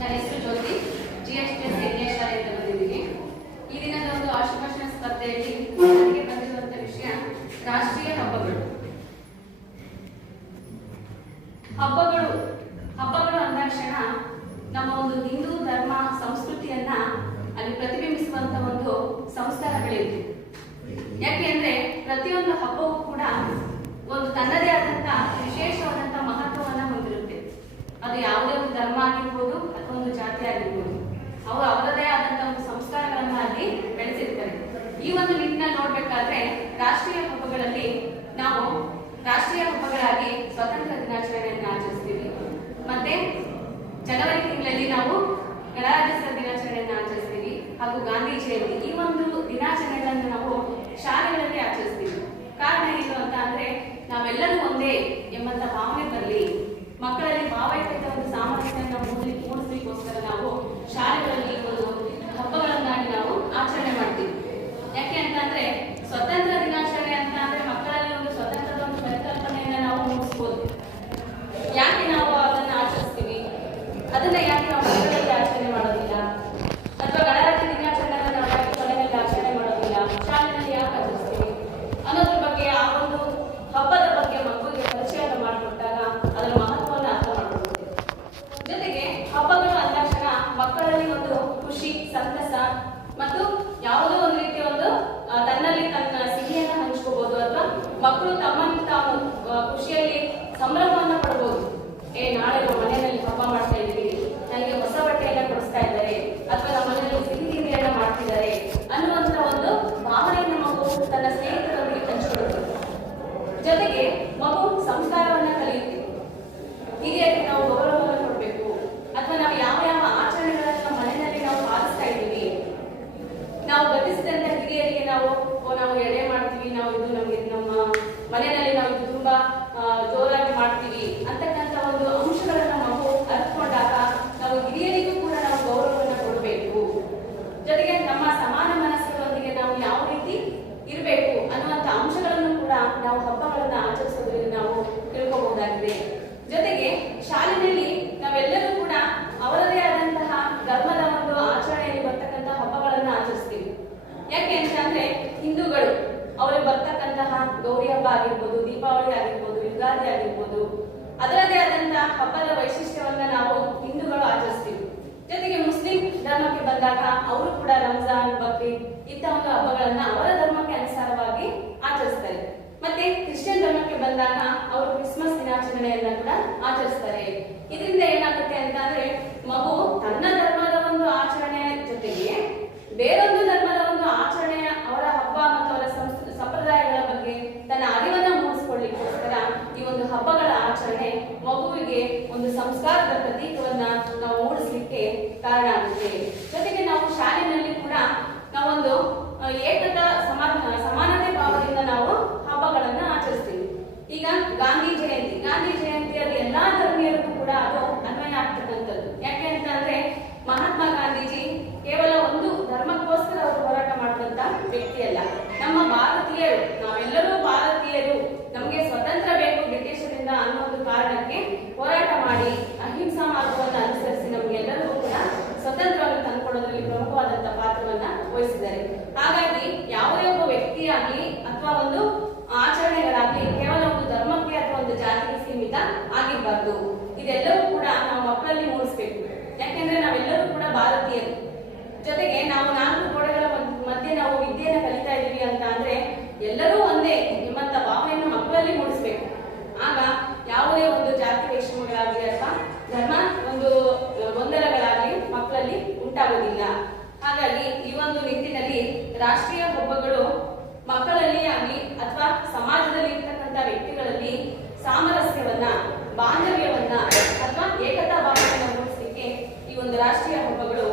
ನನ್ನ ಹೆಸರು ಜ್ಯೋತಿ, GSPS English ಶಾಲೆಯಿಂದ ಬಂದಿದ್ದೀನಿ. ಈ ದಿನದ ಒಂದು ಆಶುಭಾಷಣ ಸ್ಪರ್ಧೆಯಲ್ಲಿ ನನಗೆ ಬಂದಿರುವಂತಹ ವಿಷಯ ರಾಷ್ಟ್ರೀಯ ಹಬ್ಬಗಳು. ಹಬ್ಬಗಳು ಅಂದಾಕ್ಷಣ ನಮ್ಮ ಒಂದು ಹಿಂದೂ ಧರ್ಮ ಸಂಸ್ಕೃತಿಯನ್ನ ಅಲ್ಲಿ ಪ್ರತಿಬಿಂಬಿಸುವಂತ ಒಂದು ಸಂಸ್ಕಾರಗಳಿವೆ. ಯಾಕೆ ಅಂದ್ರೆ ಪ್ರತಿಯೊಂದು ಹಬ್ಬವೂ ಕೂಡ ಒಂದು ತನ್ನದೇ ಆದಂತ ವಿಶೇಷವಾದಂತ ಮಹತ್ವವನ್ನ ಹೊಂದಿರುತ್ತೆ. ಅದು ಯಾವುದೇ ಒಂದು ಧರ್ಮ ಆಗಿರ್ಬೋದು ಅಥವಾ ಒಂದು ಜಾತಿ ಆಗಿರ್ಬೋದು, ಅವರು ಅವರದೇ ಆದಂತ ಒಂದು ಸಂಸ್ಕಾರಗಳನ್ನ ಅಲ್ಲಿ ಬೆಳೆಸಿರ್ತಾರೆ. ಈ ಒಂದು ನಿಟ್ಟಿನಲ್ಲಿ ನೋಡ್ಬೇಕಾದ್ರೆ ರಾಷ್ಟ್ರೀಯ ಹಬ್ಬಗಳಲ್ಲಿ ನಾವು ರಾಷ್ಟ್ರೀಯ ಹಬ್ಬಗಳಾಗಿ ಸ್ವಾತಂತ್ರ್ಯ ದಿನಾಚರಣೆಯನ್ನು ಆಚರಿಸ್ತೀವಿ. ಮತ್ತೆ ಜನವರಿ ತಿಂಗಳಲ್ಲಿ ನಾವು ಗಣರಾಜ್ಯೋತ್ಸವ ದಿನಾಚರಣೆಯನ್ನು ಆಚರಿಸ್ತೀವಿ ಹಾಗೂ ಗಾಂಧಿ ಜಯಂತಿ. ಈ ಒಂದು ದಿನಾಚರಣೆಗಳನ್ನು ನಾವು ಶಾಲೆಗಳಲ್ಲಿ ಆಚರಿಸ್ತೀವಿ. ಕಾರಣ ಏನು ಅಂತ ಅಂದ್ರೆ ನಾವೆಲ್ಲರೂ ಒಂದೇ ಎಂಬಂತ ಭಾವನೆ ಬರಲಿ, ಮಕ್ಕಳಲ್ಲಿ ಭಾವೈಕ್ಯತೆ ಒಂದು ಸಾಮರ್ಥ್ಯವನ್ನು ಮೂಡಿಸಲಿಕ್ಕೋಸ್ಕರ ನಾವು ಶಾಲೆಗಳಲ್ಲಿ ಒಂದು ಹಬ್ಬಗಳನ್ನಾಗಿ ನಾವು ಆಚರಣೆ ಮಾಡ್ತೀವಿ. ಯಾಕೆ ಅಂತಂದ್ರೆ ಸ್ವತಂತ್ರ ದಿನಾಚರಣೆ ಅಂತ ಅಂದ್ರೆ ಮಕ್ಕಳಲ್ಲಿ ಒಂದು ಸ್ವತಂತ್ರದ ಒಂದು ಪರಿಕಲ್ಪನೆಯನ್ನ ನಾವು ಮೂಡಿಸಬಹುದು. ಯಾಕೆ ನಾವು ಅದನ್ನ ಆಚರಿಸ್ತೀವಿ, ಅದನ್ನ ಯಾಕೆ ನಾವು ಮಕ್ಕಳಲ್ಲಿ ಆಚರಣೆ ಮಾಡೋದಿಲ್ಲ, ಅಥವಾ ಗಣರಾಜ್ಯ ದಿನಾಚರಣೆಯನ್ನು ನಾವು ಯಾಕೆ ಮನೆಯಲ್ಲಿ ಆಚರಣೆ ಮಾಡೋದಿಲ್ಲ, ಶಾಲೆಯಲ್ಲಿ ಯಾಕೆ ಆಚರಿಸ್ತೀವಿ ಅನ್ನೋದ್ರ ಬಗ್ಗೆ, ಆ ಒಂದು ಹಬ್ಬದ ಬಗ್ಗೆ ಮಗುವಿಗೆ ಪರಿಚಯವನ್ನು ಮಾಡಿಕೊಟ್ಟಾಗ ಅದರ ಮಹತ್ವವನ್ನು ಅರ್ಥ ಮಾಡ್ಕೊಳ್ತೇವೆ. ಜೊತೆಗೆ ಹಬ್ಬಗಳು ಅಂದಾಕ್ಷಣ ಮಕ್ಕಳಲ್ಲಿ ಒಂದು ಖುಷಿ, ಸಂತಸ ಮತ್ತು ಯಾವುದೋ ಒಂದು ರೀತಿಯ ಒಂದು ತನ್ನಲ್ಲಿ ತನ್ನ ಸಿಹಿಯನ್ನು ಹಂಚ್ಕೋಬಹುದು, ಅಥವಾ ಮಕ್ಕಳು ತಮ್ಮನ್ನು ತಾವು ಖುಷಿಯಲ್ಲಿ ಸಂಭ್ರಮವನ್ನು ಪಡಬಹುದು. ನಾಳೆ ನಮ್ಮ ಮನೆಯಲ್ಲಿ ಹಬ್ಬ ಮಾಡ್ತಾ ಇದ್ದೀವಿ, ನನಗೆ ಹೊಸ ಬಟ್ಟೆಯನ್ನ ಕೊಡಿಸ್ತಾ ಇದ್ದಾರೆ, ಅಥವಾ ನಮ್ಮ ಮನೆಯಲ್ಲಿ ಸಿಹಿ ತಿಂಡಿಯನ್ನ ಮಾಡ್ತಿದ್ದಾರೆ ಅನ್ನುವಂತ ಒಂದು ಭಾವನೆಯನ್ನು ಮಗು ತನ್ನ ಸ್ನೇಹಿತರೊಂದಿಗೆ ಹಂಚಿಕೊಳ್ಳುತ್ತದೆ. ಜೊತೆಗೆ ಮಗು ಸಂಸ್ಕಾರವನ್ನ ಕಲಿಯುತ್ತೆ. ಹಿರಿಯರಿಗೆ ನಾವು ಗೌರವವನ್ನು ಕೊಡಬೇಕು, ಅಥವಾ ನಾವು ಯಾವ ಯಾವ ಆಚರಣೆಗಳನ್ನ ಮನೆಯಲ್ಲಿ ನಾವು ಪಾಲಿಸ್ತಾ ಇದ್ದೀವಿ, ನಾವು ಗತಿಸಿದಂತ ಹಿರಿಯರಿಗೆ ನಾವು ಎಡೆ ಮಾಡ್ತೀವಿ, ನಾವು ಇದು ನಮಗೆ ನಮ್ಮ ಮನೆಯಲ್ಲಿ ನಾವು ಇದು ತುಂಬಾ ಜೋರಾಗಿ ಮಾಡ್ತೀವಿ ಅಂತಕ್ಕಂಥ ಒಂದು ಅಂಶಗಳನ್ನ ಮಗು ಅರ್ಥಕೊಂಡಾಗ ನಾವು ಹಿರಿಯರಿಗೂ ಕೂಡ ನಾವು ಗೌರವವನ್ನು ಕೊಡಬೇಕು. ಜೊತೆಗೆ ನಮ್ಮ ಸಮಾನ ಮನಸ್ಸುಗಳೊಂದಿಗೆ ನಾವು ಯಾವ ರೀತಿ ಇರಬೇಕು ಅನ್ನುವಂಥ ಅಂಶಗಳನ್ನು ಕೂಡ ನಾವು ಹಬ್ಬಗಳನ್ನ ಆಚರಿಸೋದ್ರಿಂದ ನಾವು ತಿಳ್ಕೋಬಹುದಾಗಿದೆ. ಜೊತೆಗೆ ಶಾಲೆಯಲ್ಲಿ ನಾವೆಲ್ಲರೂ ಕೂಡ ಅವರದೇ ಆದಂತಹ ಧರ್ಮದ ಒಂದು ಆಚರಣೆಯಲ್ಲಿ ಬರ್ತಕ್ಕಂಥ ಹಬ್ಬಗಳನ್ನ ಆಚರಿಸ್ತೀವಿ. ಯಾಕೆ ಅಂತ ಅಂದ್ರೆ ಹಿಂದೂಗಳು ಅವರಿಗೆ ಬರ್ತಕ್ಕಂತಹ ಗೌರಿ ಹಬ್ಬ ಆಗಿರ್ಬೋದು, ದೀಪಾವಳಿ ಆಗಿರ್ಬೋದು, ಯುಗಾದಿ ಆಗಿರ್ಬೋದು, ಅದರದೇ ಆದಂತಹ ಹಬ್ಬದ ವೈಶಿಷ್ಟ್ಯವನ್ನ ನಾವು ಹಿಂದೂಗಳು ಆಚರಿಸ್ತೀವಿ. ಜೊತೆಗೆ ಮುಸ್ಲಿಂ ಧರ್ಮಕ್ಕೆ ಬಂದಾಗ ಅವರು ಕೂಡ ರಂಜಾನ್, ಬಕ್ರೀದ್ ಇಂಥ ಒಂದು ಹಬ್ಬಗಳನ್ನ ಅವರ ಧರ್ಮಕ್ಕೆ ಅನುಸಾರವಾಗಿ ಆಚರಿಸ್ತಾರೆ. ಮತ್ತೆ ಕ್ರಿಶ್ಚಿಯನ್ ಧರ್ಮಕ್ಕೆ ಬಂದಾಗ ಅವರು ಕ್ರಿಸ್ಮಸ್ ದಿನಾಚರಣೆಯನ್ನ ಕೂಡ ಆಚರಿಸ್ತಾರೆ. ಇದರಿಂದ ಏನಾಗುತ್ತೆ ಅಂತ ಅಂದ್ರೆ ಮಗು ತನ್ನ ಧರ್ಮದ ಒಂದು ಆಚರಣೆ ಜೊತೆಗೆ ಬೇರೊಂದು ಧರ್ಮದ ಒಂದು ಆಚರಣೆಯ ಅವರ ಹಬ್ಬ ಮತ್ತು ಅವರ ಸಂಪ್ರದಾಯಗಳ ಬಗ್ಗೆ ತನ್ನ ಅರಿವನ್ನ ಮೂಡಿಸಿಕೊಳ್ಳಿಕ್ಕೋಸ್ಕರ ಈ ಒಂದು ಹಬ್ಬಗಳ ಆಚರಣೆ ಮಗುವಿಗೆ ಒಂದು ಸಂಸ್ಕಾರದ ಪ್ರತೀಕವನ್ನ ನಾವು ಮೂಡಿಸಲಿಕ್ಕೆ ಕಾರಣ ಆಗುತ್ತೆ. ಜೊತೆಗೆ ನಾವು ಶಾಲೆಯಲ್ಲಿ ಕೂಡ ನಾವೊಂದು ಏಕತಾ ಸಮಾನತೆ ಭಾವದಿಂದ ನಾವು ಹಬ್ಬಗಳನ್ನ ಆಚರಿಸ್ತೀವಿ. ಈಗ ಗಾಂಧಿ ಜಯಂತಿಯಲ್ಲಿ ಎಲ್ಲಾ ಧರ್ಮೀಯರಿಗೂ ಕೂಡ ಅದು ಅನ್ವಯ ಆಗ್ತಕ್ಕಂಥದ್ದು. ಯಾಕೆ ಅಂತ ಅಂದ್ರೆ ಮಹಾತ್ಮ ಗಾಂಧೀಜಿ ಕೇವಲ ಒಂದು ಧರ್ಮಕ್ಕೋಸ್ಕರ ಅವರು ಹೋರಾಟ ಮಾಡುವಂತ ವ್ಯಕ್ತಿ ಅಲ್ಲ. ನಮ್ಮ ಭಾರತೀಯರು, ನಾವೆಲ್ಲರೂ ಭಾರತೀಯರು, ನಮಗೆ ಸ್ವತಂತ್ರ ಬೇಕು ಬ್ರಿಟಿಷರಿಂದ ಅನ್ನೋ ಒಂದು ಕಾರಣಕ್ಕೆ ಹೋರಾಟ ಮಾಡಿ ಅಹಿಂಸಾ ಮಾರ್ಗವನ್ನು ಅನುಸರಿಸಿ ನಮಗೆಲ್ಲರಿಗೂ ಕೂಡ ಸ್ವತಂತ್ರವನ್ನು ತಂದುಕೊಡೋದ್ರಲ್ಲಿ ಪ್ರಮುಖವಾದಂತಹ ಪಾತ್ರವನ್ನ ವಹಿಸಿದ್ದಾರೆ. ಹಾಗಾಗಿ ಯಾವುದೇ ಒಬ್ಬ ವ್ಯಕ್ತಿಯಾಗ್ಲಿ ಅಥವಾ ಒಂದು ಆಚರಣೆಗಳಾಗ್ಲಿ ಕೇವಲ ಒಂದು ಧರ್ಮಕ್ಕೆ ಅಥವಾ ಒಂದು ಜಾತಿಗೆ ಸೀಮಿತ ಆಗಿರಬಾರ್ದು. ಇದೆಲ್ಲವೂ ಕೂಡ ನಾವು ಮಕ್ಕಳಲ್ಲಿ ಮೂಡಿಸ್ಬೇಕು. ಯಾಕೆಂದ್ರೆ ನಾವೆಲ್ಲರೂ ಕೂಡ ಭಾರತೀಯರು. ಜೊತೆಗೆ ನಾವು 4 ಗೋಡೆಗಳ ಮಧ್ಯೆ ನಾವು ವಿದ್ಯೆಯನ್ನ ಕಲಿತಾ ಇದೀವಿ ಅಂತ ಅಂದ್ರೆ ಎಲ್ಲರೂ ಒಂದೇ ಎಂಬಂತ ಭಾವನೆಯನ್ನು ಮಕ್ಕಳಲ್ಲಿ ಮೂಡಿಸ್ಬೇಕು. ಆಗ ಯಾವುದೇ ಒಂದು ಜಾತಿ ವೈಷಮ್ಯಗಳಾಗಲಿ ಅಥವಾ ಧರ್ಮ ಒಂದು ಗೊಂದಲಗಳಾಗಲಿ ಮಕ್ಕಳಲ್ಲಿ ಉಂಟಾಗೋದಿಲ್ಲ. ಹಾಗಾಗಿ ಈ ಒಂದು ನಿಟ್ಟಿನಲ್ಲಿ ರಾಷ್ಟ್ರೀಯ ಹಬ್ಬಗಳು ಮಕ್ಕಳಲ್ಲಿ ಆಗಲಿ ಅಥವಾ ಸಮಾಜದಲ್ಲಿ ಇರ್ತಕ್ಕಂಥ ವ್ಯಕ್ತಿಗಳಲ್ಲಿ ಸಾಮರಸ್ಯವನ್ನ, ಬಾಂಧವ್ಯವನ್ನ ಅಥವಾ ಏಕತಾ ಭಾವನೆಯನ್ನು ಮೂಡಿಸಲಿಕ್ಕೆ ಈ ಒಂದು ರಾಷ್ಟ್ರೀಯ ಹಬ್ಬಗಳು